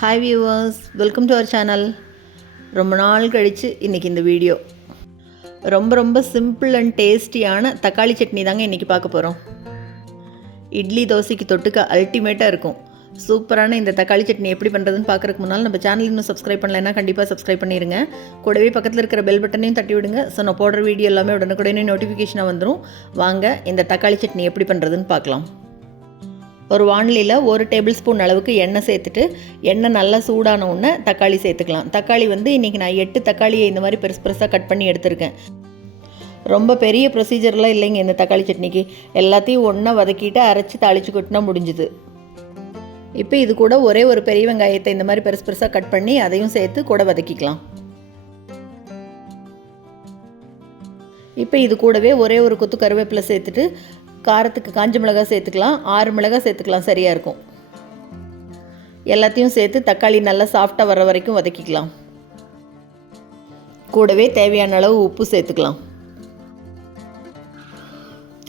Hi viewers welcome to our channel ரொம்ப நாள் கழித்து இன்றைக்கி இந்த வீடியோ ரொம்ப ரொம்ப சிம்பிள் அண்ட் டேஸ்டியான தக்காளி சட்னி தாங்க இன்றைக்கி பார்க்க போகிறோம் இட்லி தோசைக்கு தொட்டுக்க அல்டிமேட்டாக இருக்கும். சூப்பரான இந்த தக்காளி சட்னி எப்படி பண்ணுறதுன்னு பார்க்குறதுக்கு முன்னால் நம்ம சேனல் இன்னும் சப்ஸ்கிரைப் பண்ணலைன்னா கண்டிப்பாக சப்ஸ்கிரைப் பண்ணிடுங்க கூடவே பக்கத்தில் இருக்கிற பெல் பட்டனையும் தட்டி விடுங்க. ஸோ நான் போடுற வீடியோ எல்லாமே உடனுக்குடனே நோட்டிஃபிகேஷனாக வந்துடும் வாங்க இந்த தக்காளி சட்னி எப்படி பண்ணுறதுன்னு பார்க்கலாம். ஒரு வானிலையில் ஒரு டேபிள் ஸ்பூன் அளவுக்கு எண்ணெய் சேர்த்துட்டு எண்ணெய் நல்லா சூடான உடனே தக்காளி சேர்த்துக்கலாம். தக்காளி வந்து இன்றைக்கி நான் எட்டு தக்காளியை இந்த மாதிரி பெருசு பெருசாக கட் பண்ணி எடுத்திருக்கேன். ரொம்ப பெரிய ப்ரொசீஜர்லாம் இல்லைங்க இந்த தக்காளி சட்னிக்கு. எல்லாத்தையும் ஒன்றா வதக்கிட்டு அரைச்சி தாளித்து கொட்டினா முடிஞ்சுது. இப்போ இது கூட ஒரே ஒரு பெரிய வெங்காயத்தை இந்த மாதிரி பெருசு பெருசாக கட் பண்ணி அதையும் சேர்த்து கூட வதக்கிக்கலாம். இப்போ இது கூடவே ஒரே ஒரு கொத்து கருவேப்பிலை சேர்த்துட்டு காரத்துக்கு காஞ்ச மிளகாய் சேர்த்துக்கலாம் ஆறு மிளகாய் சேர்த்துக்கலாம் சரியாக இருக்கும். எல்லாத்தையும் சேர்த்து தக்காளி நல்லா சாஃப்டாக வர வரைக்கும் வதக்கிக்கலாம். கூடவே தேவையான அளவு உப்பு சேர்த்துக்கலாம்.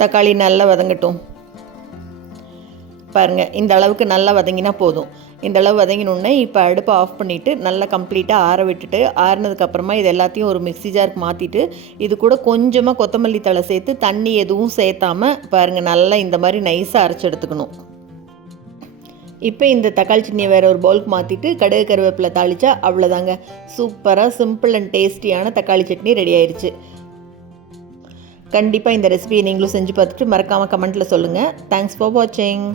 தக்காளி நல்லா வதங்கட்டும். பாருங்கள் இந்த அளவுக்கு நல்லா வதங்கினா போதும். இந்த அளவு வதங்கினோடனே இப்போ அடுப்பை ஆஃப் பண்ணிவிட்டு நல்லா கம்ப்ளீட்டாக ஆற விட்டுட்டு ஆறினதுக்கப்புறமா இது எல்லாத்தையும் ஒரு மிக்ஸி ஜாருக்கு மாற்றிட்டு இது கூட கொஞ்சமாக கொத்தமல்லி தழை சேர்த்து தண்ணி எதுவும் சேர்த்தாம பாருங்கள் நல்லா இந்த மாதிரி நைஸாக அரைச்சி எடுத்துக்கணும். இப்போ இந்த தக்காளி சட்னியை வேறு ஒரு பவுலுக்கு மாற்றிட்டு கடுகு கருவேப்பிலை தாளித்தா அவ்வளோதாங்க சூப்பராக சிம்பிள் அண்ட் டேஸ்டியான தக்காளி சட்னி ரெடி ஆயிடுச்சு கண்டிப்பாக இந்த ரெசிபியை நீங்களும் செஞ்சு பார்த்துட்டு மறக்காமல் கமெண்ட்டில் சொல்லுங்கள் தேங்க்ஸ் ஃபார் வாட்சிங்